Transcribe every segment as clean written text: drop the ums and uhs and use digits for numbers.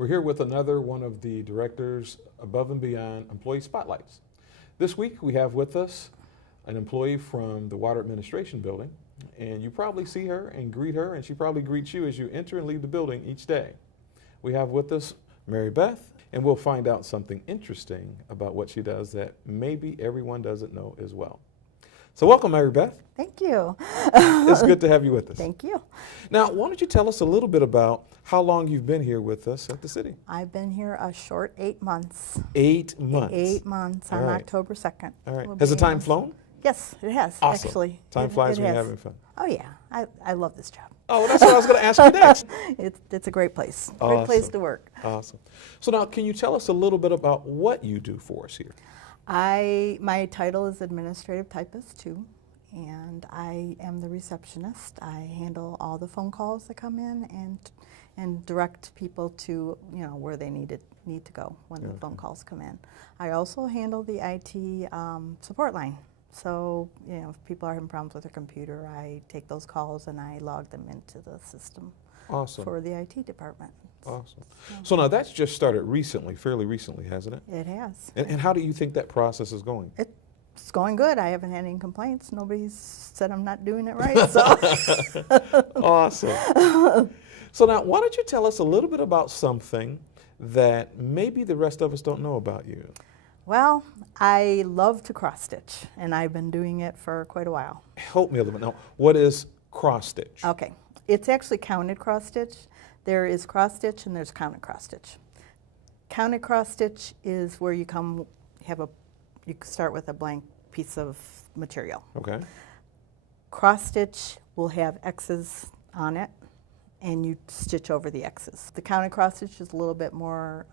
We're here with another one of the directors above and beyond employee spotlights. This week we have with us an employee from the Water Administration Building, and you probably see her and greet her, and she probably greets you as you enter and leave the building each day. We have with us Mary Beth, and we'll find out something interesting about what she does that maybe everyone doesn't know as well. So welcome, Mary Beth. Thank you. It's good to have you with us. Thank you. Now, why don't you tell us a little bit about how long you've been here with us at the city? I've been here a short 8 months. 8 months. 8 months on All right. October 2nd. All right. Will Has the be time months. flown? Yes, it has, Awesome. actually. Time flies when you're has. having fun. Oh yeah, I love this job. Oh, that's what I was going to ask you next. It's a great place. Awesome. Great place to work. Awesome. So now, can you tell us a little bit about what you do for us here? My title is administrative typist too, and I am the receptionist. I handle all the phone calls that come in and direct people to where they need to go when the phone calls come in. I also handle the IT support line. So if people are having problems with their computer, I take those calls and I log them into the system. Awesome. For the IT department. Awesome. So now that's just started recently, fairly recently, hasn't it? It has. And how do you think that process is going? It's going good. I haven't had any complaints. Nobody's said I'm not doing it right. So. Awesome. So now, why don't you tell us a little bit about something that maybe the rest of us don't know about you? Well, I love to cross stitch, and I've been doing it for quite a while. Help me a little bit. Now, what is cross stitch? Okay. It's actually counted cross stitch. There is cross stitch and there's counted cross stitch. Counted cross stitch is where you start with a blank piece of material. Okay. Cross stitch will have X's on it, and you stitch over the X's. The counted cross stitch is a little bit more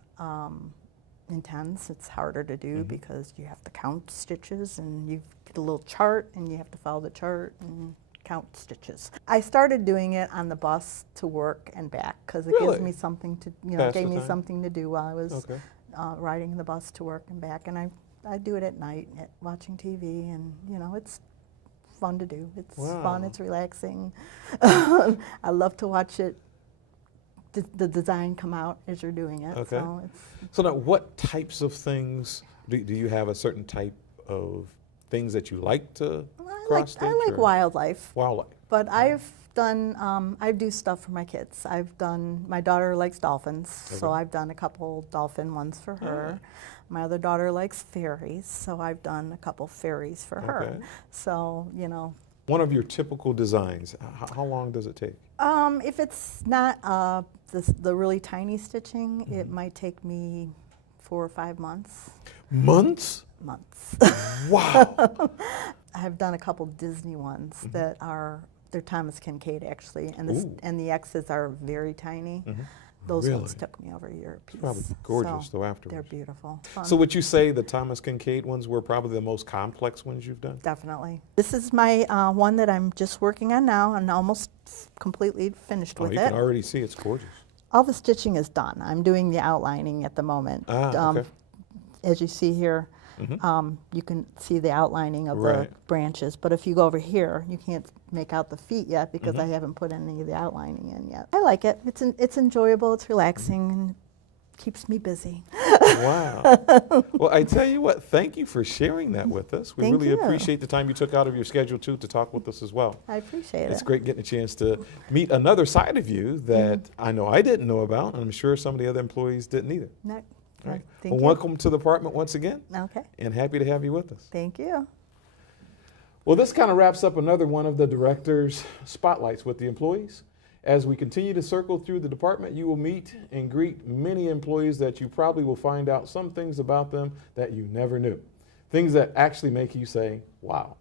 intense. It's harder to do because you have to count stitches, and you get a little chart, and you have to follow the chart and count stitches. I started doing it on the bus to work and back because it gives me something to, gave me something to do while I was riding the bus to work and back. And I do it at night, watching TV, and it's fun to do. It's fun. It's relaxing. I love to watch it. The design come out as you're doing it. Okay. So now, what types of things do you have a certain type of things that you like to cross stitch? I like wildlife. Wildlife. But I've done, I do stuff for my kids. My daughter likes dolphins, so I've done a couple dolphin ones for her. My other daughter likes fairies, so I've done a couple fairies for her. So, One of your typical designs, how long does it take? If it's not the really tiny stitching, it might take me 4 or 5 months. Months? Months. Wow. I've done a couple Disney ones that they're Thomas Kincaid actually, and the X's are very tiny. Those ones took me over a year apiece. Probably gorgeous though afterwards. They're beautiful. Fun. So would you say the Thomas Kincaid ones were probably the most complex ones you've done? Definitely. This is my one that I'm just working on now and almost completely finished with it. You can already see it's gorgeous. All the stitching is done. I'm doing the outlining at the moment. As you see here, you can see the outlining of the branches, but if you go over here, you can't make out the feet yet because I haven't put any of the outlining in yet. I like it. It's enjoyable, it's relaxing, and keeps me busy. Wow. Well, I tell you what, thank you for sharing that with us. We really appreciate the time you took out of your schedule, too, to talk with us as well. I appreciate it. It's great getting a chance to meet another side of you that I know I didn't know about, and I'm sure some of the other employees didn't either. No. All right. Thank Well, you. welcome to the department once again. Okay. And happy to have you with us. Thank you. Well, this kind of wraps up another one of the director's spotlights with the employees. As we continue to circle through the department, you will meet and greet many employees that you probably will find out some things about them that you never knew. Things that actually make you say, wow.